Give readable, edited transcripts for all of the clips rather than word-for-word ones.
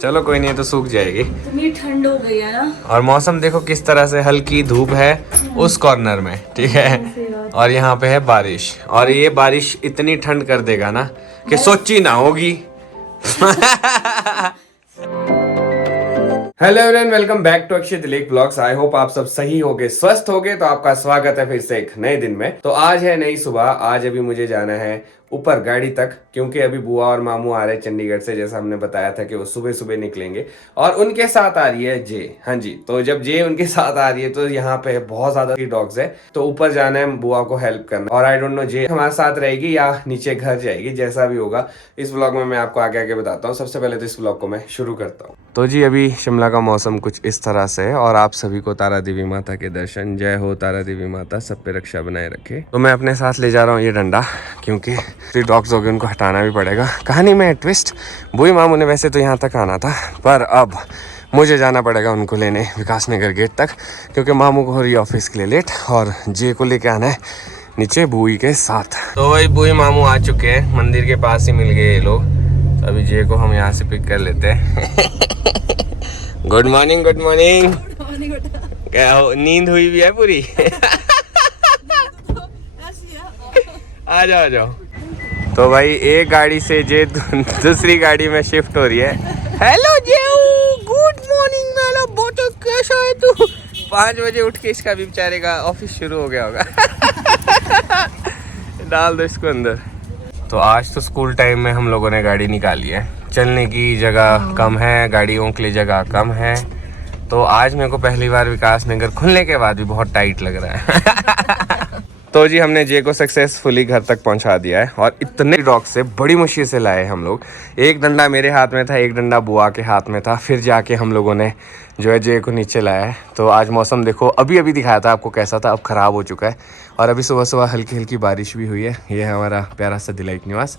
चलो कोई नहीं, तो सूख जाएगी। इतनी ठंड हो गई है ना। और मौसम देखो किस तरह से, हल्की धूप है उस कॉर्नर में, ठीक है, और यहाँ पे है बारिश। और ये बारिश इतनी ठंड कर देगा ना कि सोची ना होगी। Hello everyone, welcome back to Akshay Dilip blogs. I hope आप सब सही होगे, स्वस्थ होगे। तो आपका स्वागत है फिर से एक नए दिन में। तो आज है नई सुबह। आज अभी मुझे जाना है ऊपर गाड़ी तक, क्योंकि अभी बुआ और मामू आ रहे हैं चंडीगढ़ से। जैसा हमने बताया था कि वो सुबह सुबह निकलेंगे और उनके साथ आ रही है जे। हाँ जी, तो जब जे उनके साथ आ रही है तो यहाँ पे बहुत ज्यादा डॉग्स है, तो ऊपर जाना है बुआ को हेल्प करना। और आई डोंट नो जे हमारे साथ रहेगी या नीचे घर जाएगी, जैसा भी होगा इस ब्लॉग में मैं आपको आगे आगे बताता हूँ। सबसे पहले तो इस ब्लॉग को मैं शुरू करता हूँ। तो जी अभी शिमला का मौसम कुछ इस तरह से है और आप सभी को तारा देवी माता के दर्शन। जय हो तारा देवी माता, सब पे रक्षा बनाए रखे। तो मैं अपने साथ ले जा रहा हूँ ये डंडा, क्योंकि डॉग्स हो गए, उनको हटाना भी पड़ेगा। कहानी में ट्विस्ट, बुई मामू ने वैसे तो यहाँ तक आना था, पर अब मुझे जाना पड़ेगा उनको लेने विकास नगर गेट तक, क्योंकि मामू को हो रही है ऑफिस के लिए लेट और जे को लेके आना है नीचे बुई के साथ। तो वही बुई मामू आ चुके हैं, मंदिर के पास ही मिल गए ये लोग। तो अभी जे को हम यहाँ से पिक कर लेते हैं। Good morning, good morning. क्या हो, नींद हुई भी है पूरी? आ जाओ आ जाओ। तो भाई एक गाड़ी से जे दूसरी गाड़ी में शिफ्ट हो रही है। हेलो जेऊ, गुड मॉर्निंग मेरा बेटा, कैसा है तू? 5 बजे उठ के इसका भी बेचारे का ऑफिस शुरू हो गया होगा। डाल दो इसको अंदर। तो आज तो स्कूल टाइम में हम लोगों ने गाड़ी निकाली है, चलने की जगह कम है, गाड़ियों के लिए जगह कम है। तो आज मेरे को पहली बार विकास नगर खुलने के बाद भी बहुत टाइट लग रहा है। तो जी हमने जे को सक्सेसफुली घर तक पहुंचा दिया है और इतने डॉग से बड़ी मुश्किल से लाए हम लोग। एक डंडा मेरे हाथ में था, एक डंडा बुआ के हाथ में था, फिर जाके हम लोगों ने जो है जे को नीचे लाया है। तो आज मौसम देखो, अभी अभी दिखाया था आपको कैसा था, अब ख़राब हो चुका है। और अभी सुबह सुबह हल्की हल्की बारिश भी हुई है। ये है हमारा प्यारा सा डिलाइट निवास।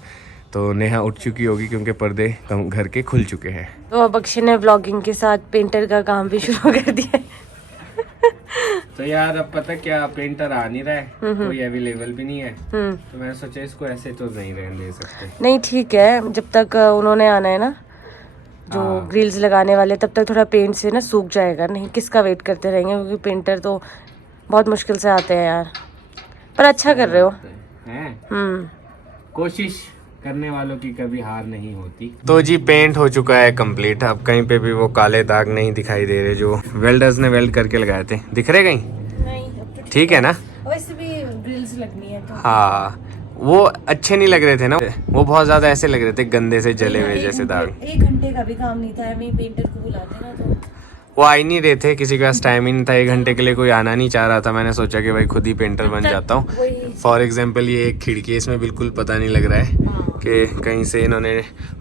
तो नेहा उठ चुकी होगी क्योंकि पर्दे घर के खुल चुके हैं। तो अब अक्षय ने व्लॉगिंग के साथ पेंटर का काम भी शुरू कर दिया है। तो यार अब पता क्या, पेंटर आ नहीं रहा है, कोई अवेलेबल भी नहीं है। तो मैंने सोचा इसको ऐसे तो नहीं रहने दे सकते। नहीं ठीक है, जब तक उन्होंने आना है ना, जो ग्रिल्स लगाने वाले, तब तक थोड़ा पेंट से ना सूख जाएगा। नहीं किसका वेट करते रहेंगे, क्योंकि पेंटर तो बहुत मुश्किल से आते हैं यार। पर अच्छा कर रहे हो। कोशिश करने वालों की कभी हार नहीं होती। तो जी पेंट हो चुका है कंप्लीट। अब कहीं पे भी वो काले दाग नहीं दिखाई दे रहे जो वेल्डर्स ने वेल्ड करके लगाए थे। दिख रहे कहीं? नहीं। ठीक है ना? वैसे भी ग्रिल्स लगनी है तो। हाँ, वो अच्छे नहीं लग रहे थे ना, वो बहुत ज्यादा ऐसे लग रहे थे गंदे से जले हुए जैसे दाग। 1 घंटे का भी काम नहीं था, हमें पेंटर को बुलाते ना तो वो आ ही नहीं रहे थे, किसी के पास टाइम ही नहीं था। 1 घंटे के लिए कोई आना नहीं चाह रहा था। मैंने सोचा कि भाई खुद ही पेंटर बन जाता हूँ। फॉर एग्जाम्पल ये एक खिड़की, इसमें बिल्कुल पता नहीं लग रहा है कि कहीं से इन्होंने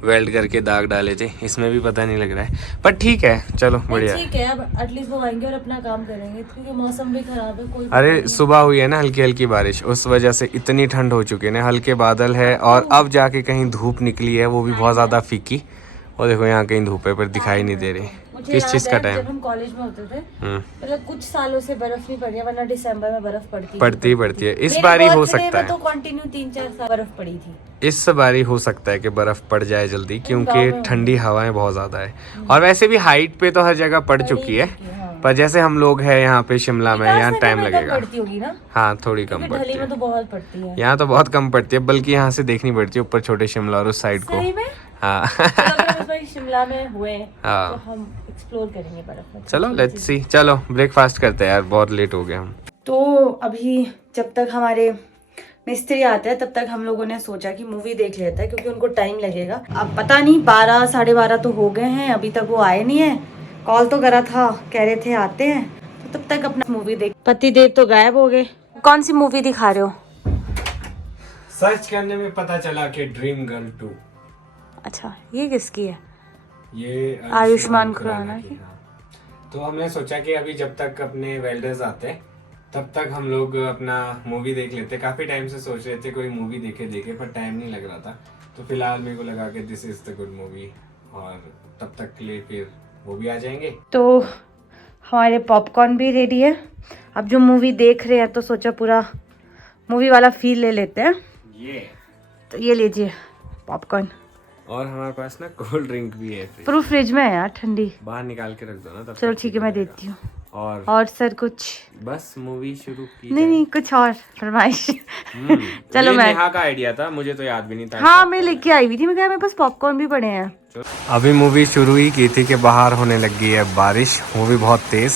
वेल्ड करके दाग डाले थे, इसमें भी पता नहीं लग रहा है। पर ठीक है, चलो बढ़िया। ठीक है, अब एटलीस्ट वो आएंगे और अपना काम करेंगे, क्योंकि मौसम भी खराब है। कोई अरे सुबह हुई है ना हल्की हल्की बारिश, उस वजह से इतनी ठंड हो चुकी है ना। हल्के बादल है और अब जाके कहीं धूप निकली है, वो भी बहुत ज्यादा फीकी। और देखो यहाँ कहीं धूप है पर दिखाई नहीं दे रही। किस चीज का टाइम? जब हम कॉलेज में होते थे, मतलब कुछ सालों से बर्फ नहीं पड़ी है, वरना दिसंबर में बर्फ पड़ती है। इस बारी हो सकता है तो कंटिन्यू 3-4 साल बर्फ पड़ी थी। इस बारी हो सकता है कि बर्फ पड़ जाए जल्दी, क्योंकि ठंडी हवाएं बहुत ज्यादा है। और वैसे भी हाइट पे तो हर जगह पड़ चुकी है, पर जैसे हम लोग हैं यहाँ पे शिमला में, यहाँ टाइम लगेगा। पड़ती होगी ना? हाँ थोड़ी कम पड़ती है। तो बहुत पड़ती है, यहाँ तो बहुत कम पड़ती है, बल्कि यहाँ से देखनी पड़ती है ऊपर छोटे शिमला और उस साइड को। हाँ। शिमला में हुए हाँ, तो हम एक्सप्लोर करेंगे बर्फ में। चलो लेट्स सी। चलो ब्रेकफास्ट करते हैं यार, बहुत लेट हो गए हम। तो अभी जब तक हमारे मिस्त्री आते हैं तब तक हम लोगों ने सोचा कि मूवी देख लेते हैं, क्योंकि उनको टाइम लगेगा। अब पता नहीं 12 साढ़े 12 तो हो गए हैं, अभी तक वो आए नहीं है। कॉल तो करा था, कह रहे थे आते हैं, तो तब तक अपना मूवी देख। पतिदेव तो गायब हो गए। कौन सी मूवी दिखा रहे हो? सर्च करने में पता चला कि ड्रीम गर्ल 2। अच्छा, ये किसकी है? ये आयुष्मान खुराना की। तो हमने सोचा कि अभी जब तक अपने वेल्डर्स आते हैं तब तक हम लोग अपना मूवी देख लेते। काफी टाइम से सोच रहे थे कोई मूवी देखे पर टाइम नहीं लग रहा था। तो फिलहाल मेरे को लगा कि this is the good movie, और तब तक के लिए फिर वो भी आ जाएंगे। तो हमारे पॉपकॉर्न भी रेडी है। अब जो मूवी देख रहे हैं तो सोचा पूरा मूवी वाला फील ले लेते हैं। ये तो ये लीजिए पॉपकॉर्न। और हमारे पास ना कोल्ड ड्रिंक भी है फ्रिज। पर वो फ्रिज में है यार, ठंडी। बाहर निकाल के रख दो ना तब। चलो ठीक है, मैं देती हूँ। और सर कुछ बस मूवी शुरू की नहीं कुछ और फरमाइश। चलो, मैं नेहा का आइडिया था, मुझे तो याद भी नहीं था। हाँ मैं लेके आई हुई थी, मैं कहा मेरे पास पॉपकॉर्न भी पड़े हैं। अभी मूवी शुरू ही की थी कि बाहर होने लगी है बारिश, वो भी बहुत तेज।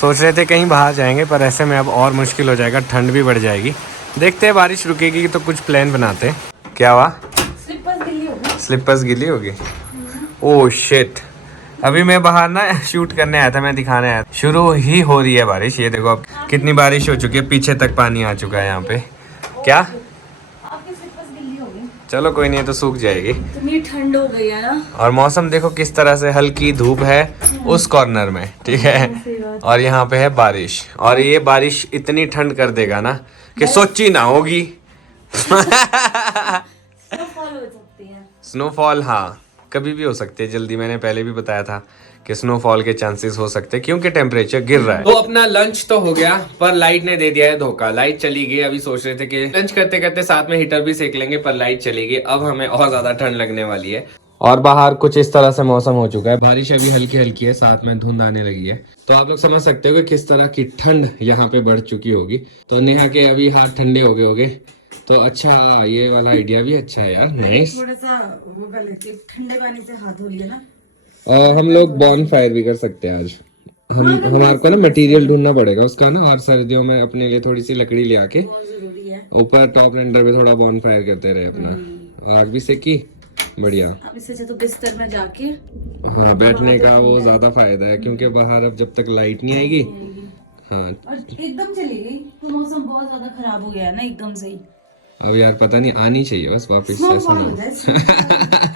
सोच रहे थे कहीं बाहर जाएंगे, पर ऐसे में अब और मुश्किल हो जाएगा, ठंड भी बढ़ जाएगी। देखते हैं बारिश रुकेगी तो कुछ प्लान बनाते हैं। क्या हुआ? स्लिपर्स गिली होगी। ओह शिट, अभी मैं बाहर ना शूट करने आया था, मैं दिखाने आया था। शुरू ही हो रही है बारिश, ये देखो अब कितनी बारिश हो चुकी है, पीछे तक पानी आ चुका है यहाँ पे। क्या? चलो कोई नहीं, तो सूख जाएगी। इतनी ठंड हो गई है ना। और मौसम देखो किस तरह से, हल्की धूप है उस कॉर्नर में, ठीक है, और यहाँ पे है बारिश। और ये बारिश इतनी ठंड कर देगा ना कि सोची ना होगी। स्नोफॉल हाँ कभी भी हो सकती है जल्दी, मैंने पहले भी बताया था कि स्नोफॉल के चांसेस हो सकते हैं क्योंकि टेम्परेचर गिर रहा है। तो अपना लंच तो हो गया, पर लाइट ने दे दिया है धोखा, लाइट चली गई। अभी सोच रहे थे कि लंच करते करते साथ में हीटर भी सेक लेंगे, पर लाइट चली गई। अब हमें और ज्यादा ठंड लगने वाली है। और बाहर कुछ इस तरह से मौसम हो चुका है, बारिश अभी हल्की हल्की है, साथ में धुंध आने लगी है। तो आप लोग समझ सकते हो कि किस तरह की ठंड यहाँ पे बढ़ चुकी होगी। तो नेहा के अभी हाथ ठंडे हो गए होंगे, तो अच्छा ये वाला आइडिया भी अच्छा है यार, नाइस। थोड़ा सा वो कर लेती हूँ, ठंडे पानी से हाथ धो लिया ना। हम लोग बॉन फायर भी कर सकते हैं आज। हमारे को ना मटेरियल ढूंढना पड़ेगा उसका ना, और सर्दियों में अपने लिए थोड़ी सी लकड़ी ले आके ऊपर टॉप रेंडर पे थोड़ा बॉन फायर करते रहे अपना। आग भी सेकी, बढ़िया। अब इससे अच्छा तो बिस्तर में जाके हाँ बैठने का वो ज्यादा फायदा है, क्योंकि बाहर अब जब तक लाइट नहीं आएगी। हाँ और एकदम चली गई तो मौसम बहुत ज्यादा खराब हो गया है ना एकदम से ही। अब यार पता नहीं, आनी चाहिए बस वापस से।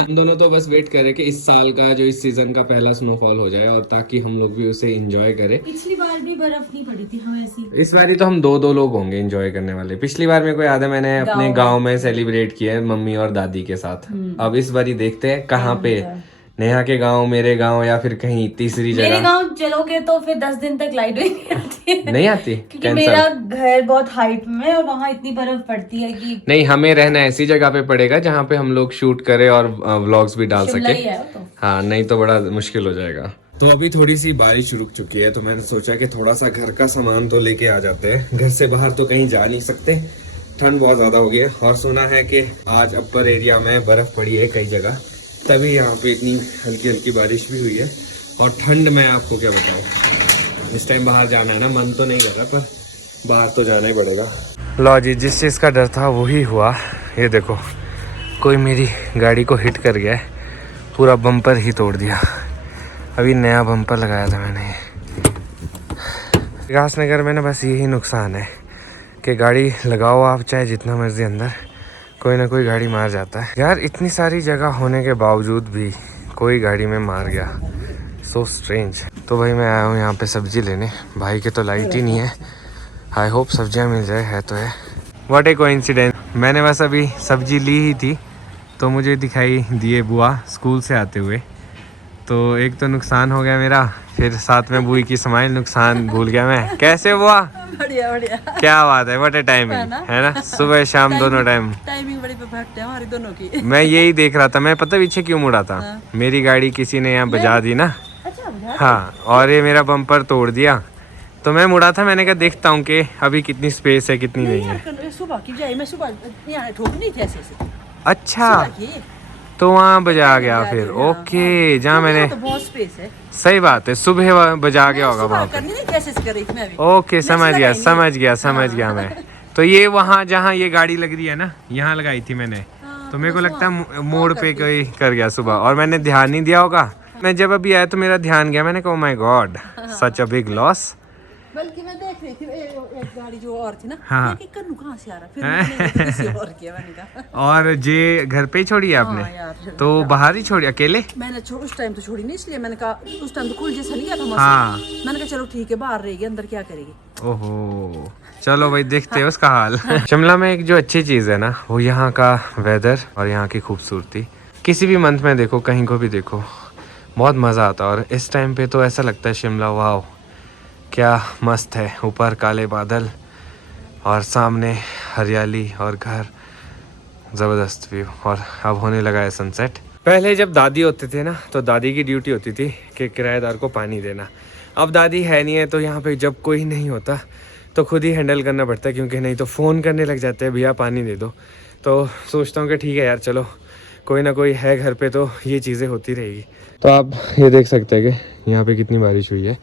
हम दोनों तो बस वेट करें कि इस साल का जो इस सीजन का पहला स्नोफॉल हो जाए, और ताकि हम लोग भी उसे एंजॉय करें। पिछली बार भी बर्फ नहीं पड़ी थी हमें ऐसी। इस बार तो हम दो लोग होंगे एंजॉय करने वाले। पिछली बार मेरे को याद है मैंने अपने गांव में सेलिब्रेट किया है मम्मी और दादी के साथ। अब इस बार देखते हैं कहाँ पे, नेहा के गांव, मेरे गांव, या फिर कहीं तीसरी जगह। मेरे गांव चलोगे तो फिर 10 दिन तक लाइट भी नहीं आती है। नहीं आती क्योंकि मेरा घर बहुत हाइट में है और वहाँ इतनी बर्फ पड़ती है कि नहीं, हमें रहना ऐसी जगह पे पड़ेगा जहाँ पे हम लोग शूट करें और व्लॉग्स भी डाल सके। तो। हाँ नहीं तो बड़ा मुश्किल हो जाएगा। तो अभी थोड़ी सी बारिश रुक चुकी है, तो मैंने सोचा कि थोड़ा सा घर का सामान तो लेके आ जाते हैं। घर से बाहर तो कहीं जा नहीं सकते, ठंड बहुत ज्यादा हो गई है। और सुना है कि आज अपर एरिया में बर्फ पड़ी है कई जगह, तभी यहाँ पे इतनी हल्की हल्की बारिश भी हुई है। और ठंड में आपको क्या बताऊँ, इस टाइम बाहर जाना है ना, मन तो नहीं कर रहा, पर बाहर तो जाना ही पड़ेगा। लो जी, जिस चीज़ का डर था वही हुआ। ये देखो कोई मेरी गाड़ी को हिट कर गया है, पूरा बम्पर ही तोड़ दिया। अभी नया बम्पर लगाया था मैंने। विकासनगर में ना बस यही नुकसान है कि गाड़ी लगाओ आप चाहे जितना मर्जी अंदर, कोई ना कोई गाड़ी मार जाता है। यार इतनी सारी जगह होने के बावजूद भी कोई गाड़ी में मार गया, सो स्ट्रेंज। तो भाई मैं आया हूँ यहाँ पे सब्जी लेने, भाई के तो लाइट ही नहीं है। आई होप सब्जियाँ मिल जाए, है तो है। व्हाट ए कोइंसिडेंस, मैंने बस अभी सब्जी ली ही थी तो मुझे दिखाई दिए बुआ स्कूल से आते हुए। तो एक तो नुकसान हो गया मेरा, फिर साथ में बुई की स्माइल, नुकसान भूल गया मैं। कैसे बुआ? बढ़िया बढ़िया, क्या बात है, व्हाट ए टाइमिंग है ना, सुबह शाम दोनों टाइम। टाइमिंग बड़ी परफेक्ट है हमारी दोनों की। मैं यही देख रहा था, मैं पता पीछे क्यों मुड़ा था, मेरी गाड़ी किसी ने यहाँ बजा दी ना। हाँ, और ये मेरा बम्पर तोड़ दिया, तो मैं मुड़ा था। मैंने कहा देखता हूँ कि अभी कितनी स्पेस है कितनी नहीं है। सुबह की जाए, मैं सुबह यहाँ ठोक नहीं थी ऐसे। अच्छा, तो वहाँ बजा गया फिर। ओके, जहाँ मैंने तो बहुत स्पेस है। सही बात है, सुबह बजा गया होगा वहाँ पे। ओके समझ गया मैं। तो ये वहाँ जहाँ ये गाड़ी लग रही है ना, यहाँ लगाई थी मैंने। तो मेरे को लगता है मोड़ पे कोई कर गया सुबह, और मैंने ध्यान नहीं दिया होगा। मैं जब अभी आया तो मेरा ध्यान गया, मैंने कहा my God, such a big loss. बल्कि मैं देख रही थी एक गाड़ी जो और थी ना, हाँ। कहाँ से आ रहा, फिर मैंने किसी और किया, मैंने कहा। और जे घर पे ही छोड़ी है आपने? यार, तो बाहर ही छोड़ी अकेले? मैंने उस टाइम तो छोड़ी नहीं, इसलिए मैंने कहा उस टाइम तो खुल जैसा नहीं गया था मौसम। हाँ। मैंने कहा चलो ठीक है, बाहर रहेगी, अंदर क्या करेगी। ओहो, चलो भाई देखते हैं उसका हाल। शिमला में एक जो अच्छी चीज़ है ना, वो यहाँ का वेदर और यहाँ की खूबसूरती। किसी भी मंथ में देखो, कहीं को भी देखो, बहुत मज़ा आता है। और इस टाइम पे तो ऐसा लगता है शिमला वाह क्या मस्त है, ऊपर काले बादल और सामने हरियाली और घर, ज़बरदस्त व्यू। और अब होने लगा है सनसेट। पहले जब दादी होते थे ना तो दादी की ड्यूटी होती थी कि किराएदार को पानी देना। अब दादी है नहीं है तो यहाँ पे जब कोई नहीं होता तो खुद ही हैंडल करना पड़ता है, क्योंकि नहीं तो फ़ोन करने लग जाते हैं भैया पानी दे दो। तो सोचता हूँ कि ठीक है यार, चलो कोई ना कोई है घर पे तो ये चीज़ें होती रहेगी। तो आप ये देख सकते हैं कि यहाँ पे कितनी बारिश हुई है।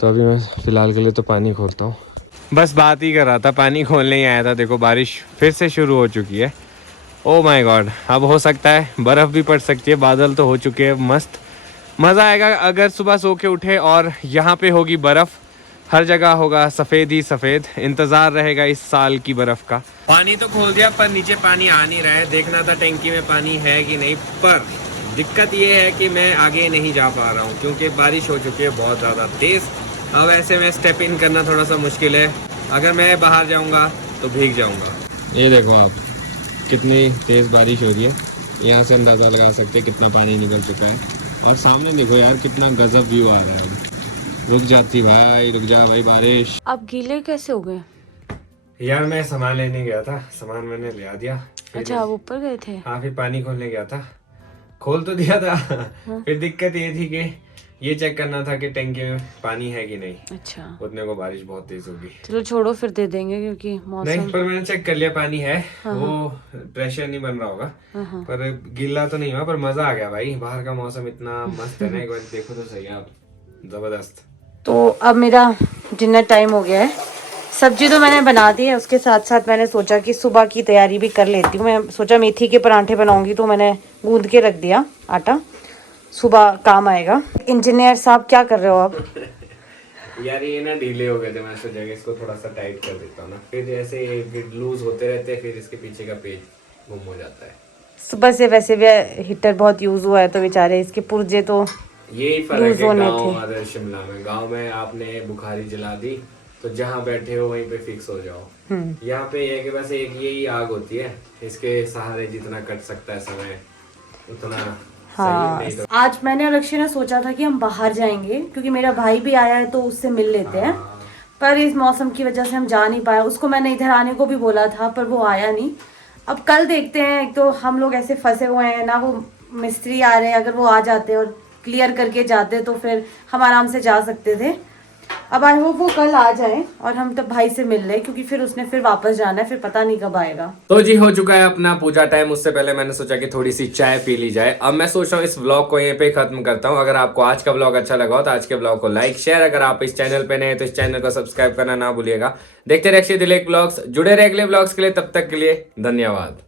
तो अभी मैं फ़िलहाल के लिए तो पानी खोलता हूँ। बस बात ही कर रहा था, पानी खोलने ही आया था। देखो बारिश फिर से शुरू हो चुकी है। ओ माय गॉड, अब हो सकता है बर्फ़ भी पड़ सकती है। बादल तो हो चुके हैं मस्त। मज़ा आएगा अगर सुबह सो के उठे और यहाँ पे होगी बर्फ़। हर जगह होगा सफ़ेद ही सफ़ेद। इंतज़ार रहेगा इस साल की बर्फ़ का। पानी तो खोल दिया पर नीचे पानी आ नहीं रहा है। देखना था टैंकी में पानी है कि नहीं, पर दिक्कत ये है कि मैं आगे नहीं जा पा रहा हूँ क्योंकि बारिश हो चुकी है बहुत ज़्यादा तेज़। अब ऐसे में स्टेप इन करना थोड़ा सा मुश्किल है। अगर मैं बाहर जाऊँगा तो भीग जाऊँगा। ये देखो आप, कितनी तेज़ बारिश हो रही है। यहाँ से अंदाज़ा लगा सकते हैं कितना पानी निकल चुका है। और सामने देखो यार कितना गजब व्यू आ रहा है। रुक जाती भाई, रुक जा भाई बारिश। आप गीले कैसे हो गए? यार मैं सामान लेने गया था, सामान मैंने ले आ दिया। अच्छा, आप ऊपर गए थे? हाँ, फिर पानी खोलने गया था, खोल तो दिया था। फिर दिक्कत ये थी कि ये चेक करना था कि टैंकी में पानी है कि नहीं। अच्छा, उतने को बारिश बहुत तेज होगी। चलो छोड़ो, फिर दे देंगे क्योंकि मौसम नहीं, पर मैंने चेक कर लिया पानी है। वो प्रेशर नहीं बन रहा होगा, पर गीला तो नहीं हुआ। पर मजा आ गया भाई, बाहर का मौसम इतना मस्त है ना, एक बार देखो तो सही आप, जबरदस्त। तो अब मेरा डिनर टाइम हो गया है। सब्जी तो मैंने बना दी है, उसके साथ साथ मैंने सोचा कि सुबह की तैयारी भी कर लेती हूँ। मैं सोचा मेथी के परांठे बनाऊंगी, तो मैंने गूंद के रख दिया आटा, सुबह काम आएगा। इंजीनियर साहब क्या कर रहे हो आप? यार ये ना ढीले हो गए थे, मैं सोचा कि इसको थोड़ा सा टाइट कर देता हूँ ना, फिर ऐसे लूज होते रहते हैं, फिर इसके पीछे का पेज गुम हो जाता है। सुबह से वैसे भी हीटर बहुत यूज हुआ है तो बेचारे इसके पुर्जे तो यही फर्क है गाँव और शिमला में। गाँव में आपने बुखारी जला दी तो जहाँ बैठे हो वहीं पे फिक्स हो जाओ। यहाँ पे ये कि बस एक यही आग होती है, इसके सहारे जितना कट सकता है समय उतना हाँ। सही। नहीं तो आज मैंने और अक्षय ने सोचा था कि हम बाहर जाएंगे क्योंकि मेरा भाई भी आया है तो उससे मिल लेते हैं, पर इस मौसम की वजह से हम जा नहीं पाए। उसको मैंने इधर आने को भी बोला था पर वो आया नहीं। अब कल देखते हैं। एक तो हम लोग ऐसे फंसे हुए हैं ना, वो मिस्त्री आ रहे हैं, अगर वो आ जाते और क्लियर करके जाते तो फिर हम आराम से जा सकते थे। अब आई होप वो कल आ जाए और हम तब भाई से मिल ले, क्योंकि फिर उसने फिर वापस जाना है, फिर पता नहीं कब आएगा। तो जी हो चुका है अपना पूजा टाइम। उससे पहले मैंने सोचा कि थोड़ी सी चाय पी ली जाए। अब मैं सोच रहा हूँ इस व्लॉग को यहीं पे खत्म करता हूँ। अगर आपको आज का व्लॉग अच्छा लगा हो तो आज के व्लॉग को लाइक शेयर, अगर आप इस चैनल पे नए हैं तो इस चैनल को सब्सक्राइब करना ना भूलिएगा। देखते रहिए अक्षय दिलेख व्लॉग्स, जुड़े रहे अगले व्लॉग्स के लिए। तब तक के लिए धन्यवाद।